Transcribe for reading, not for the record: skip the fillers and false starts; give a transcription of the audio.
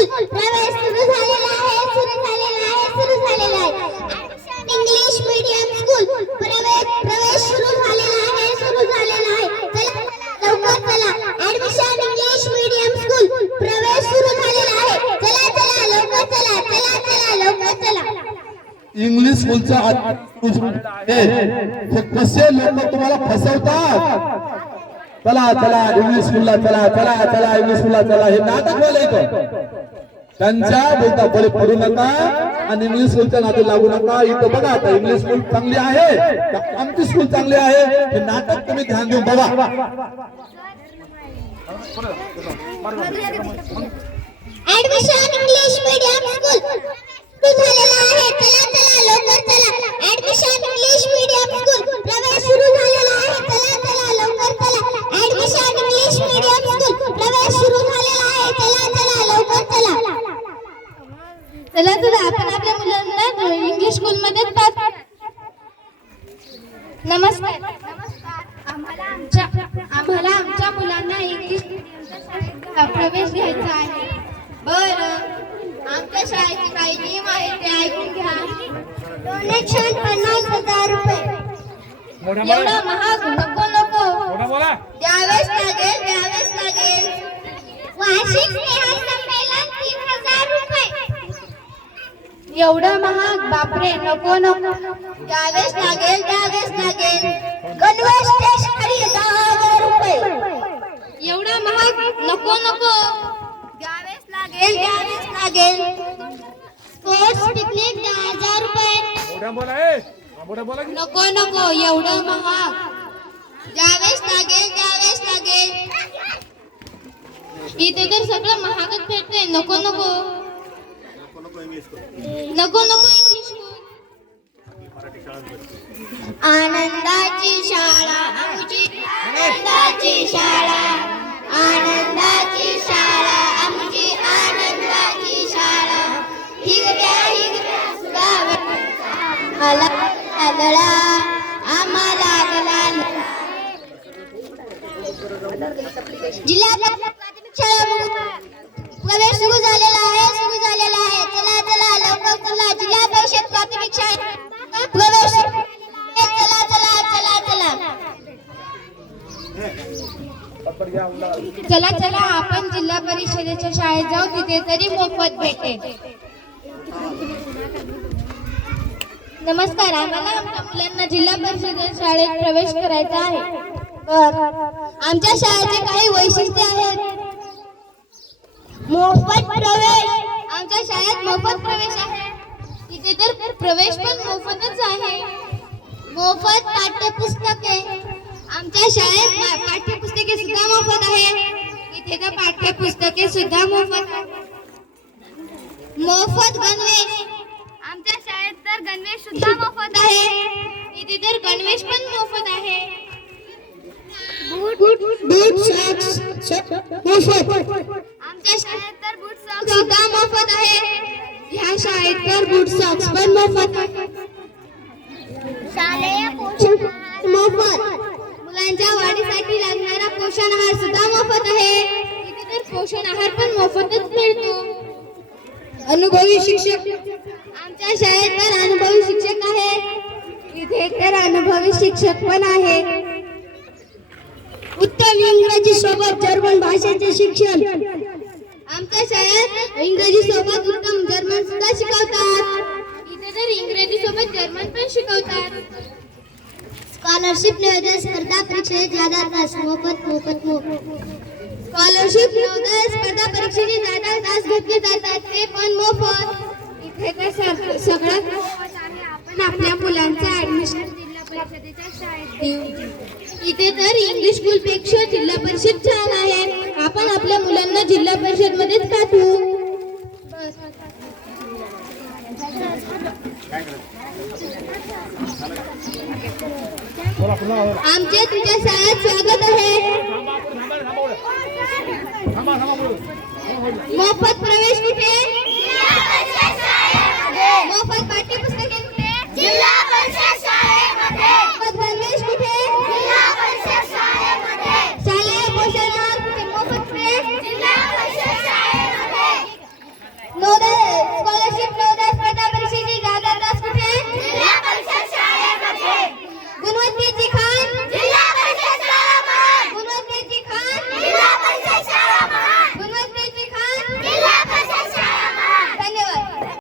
School प्रवेश सुरू झालेला आहे, सुरू झालेला आहे, सुरू झालेला आहे. इंग्लिश मीडियम स्कूल प्रवेश सुरू झालेला आहे, सुरू झालेला आहे. चला लवकर चला. ऍडमिशन इंग्लिश मीडियम स्कूल प्रवेश सुरू झालेला आहे. चला चला लवकर चला, चला चला लवकर चला. इंग्लिश स्कूलचा हे कसे लोक तुम्हाला फसवतात. चला चला इंग्लिश स्कूलला चला, चला चला इंग्लिश स्कूलला चला. हे नाटक बोलायचं त्यांच्या बोलता बरे पडू नका आणि इंग्लिश स्कूलच्या नाते लागू नका. इथं बघा आता इंग्लिश स्कूल चांगली आहे, आमची स्कूल चांगली आहे, हे नाटक तुम्ही ध्यान देऊन बघा. ऍडमिशन इंग्लिश मीडियम स्कूल सुरू झालेला आहे. चला चला लवकर चला. ऍडमिशन इंग्लिश मीडियम स्कूल प्रवेश सुरू झालेला आहे. चला चला लवकर चला. ऍडमिशन इंग्लिश मीडियम स्कूल प्रवेश सुरू झालेला आहे. चला चला लवकर चला. चला तर आपण आपल्या मुलांना इंग्लिश स्कूल मध्ये नमस्कार. आम्हाला आमच्या मुलांना इंग्लिश प्रवेश घ्यायचा आहे. बरं, आमच्या शाळेचे काही नियम आहेत ते ऐकून घ्या. डोनेशन 50,000 रुपये. एवढा महाग नको नको, द्यावेच लागेल, द्यावेच लागेल. वार्षिक स्नेहसंमेलन 3,000 रुपये. एवढा महाग, बापरे, नको नको, द्यावेच लागेल, द्यावेच लागेल. गणवेश स्टेशनरी 10,000 रुपये. एवढा महाग, नको नको, द्यावेच लागेल, द्यावेच लागेल. स्पोर्ट्स पिकनिक 10,000 रुपये. नको नको, एवढं महाग, द्यावेच लागेल, द्यावेच लागेल. इथे तर सगळं महागच भेटतंय. नको नको, नको नको इंग्लिश स्कूल. आनंदाची शाळा आमची, आनंदाची शाळा, आनंदाची शाळा आमची, आनंदाची शाळा. हिरव्या हिरव्या सुगाव्यांचा आम्हाला लागला, आम्हाला लागला. जिल्हा प्राथमिक शाळा प्रवेश सुरू झालेला आहे, सुरू झालेला आहे. चला चला लवकर चला. जिल्हा परिषद प्राथमिक शाळेत प्रवेश. चला चला चला चला. चला चला आपण जिल्हा परिषदेच्या शाळेत जाऊ, तिथे तरी मोफत भेटेल. नमस्कार, आम्हाला आमच्या मुलांना जिल्हा परिषद शाळेत प्रवेश करायचा आहे. आमच्या शाळेचे काही वैशिष्ट्य आहेत. मोफत प्रवेश. आमच्या शाळेत मोफत प्रवेश आहे. तिथे तर प्रवेश पण मोफतच आहे. मोफत पाठ्यपुस्तके. आमच्या शाळेत पाठ्यपुस्तके सुद्धा मोफत आहे. तिथे तर पाठ्यपुस्तके सुद्धा मोफत आहे. मोफत गणवेश. आमच्या शाळेत तर गणवेश सुद्धा मोफत आहे. तिथे तर गणवेश पण मोफत आहे. बूट सॉक्स मोफत. आमच्या शाळेत तर बूट सॉक्स सुद्धा मोफत आहे. ह्या शाळेत तर बूट सॉक्स पण मोफत आहे. शालेय पोषण आहार मोफत. मुलांच्या वाढीसाठी लागणारा पोषण आहार सुद्धा मोफत आहे. तिथे तर पोषण आहार पण मोफतच मिळतो. अनुभवी शिक्षक. आमच्या शाळेत तर अनुभवी शिक्षक आहे. तिथे तर अनुभवी शिक्षक पण आहे. उत्तम इंग्रजी सोबत जर्मन भाषेचे शिक्षण. आमच्या शाळेत इंग्रजी सोबत उत्तम जर्मन सुद्धा शिकवतात. इथे तर इंग्रजी सोबत जर्मन पण शिकवतात. स्कॉलरशिप नियोजन स्पर्धा परीक्षेचे जादा तास मोफत मोफत मोफत. स्कॉलरशिप नवोदय स्पर्धा परीक्षेचे जादा तास घेतले जातात, ते पण मोफत. इथे तर सगळं मोफत आहे. आपण आपल्या मुलांचं ऍडमिशन जिल्हा परिषदेच्या शाळेत देऊ. इथे तर इंग्लिश स्कूल पेक्षा जिल्हा परिषद छान आहे. आपण आपल्या मुलांना जिल्हा परिषद मध्येच पाठवू. आमचे तुझ्या शाळेत स्वागत आहे. मोफत प्रवेश कुठे?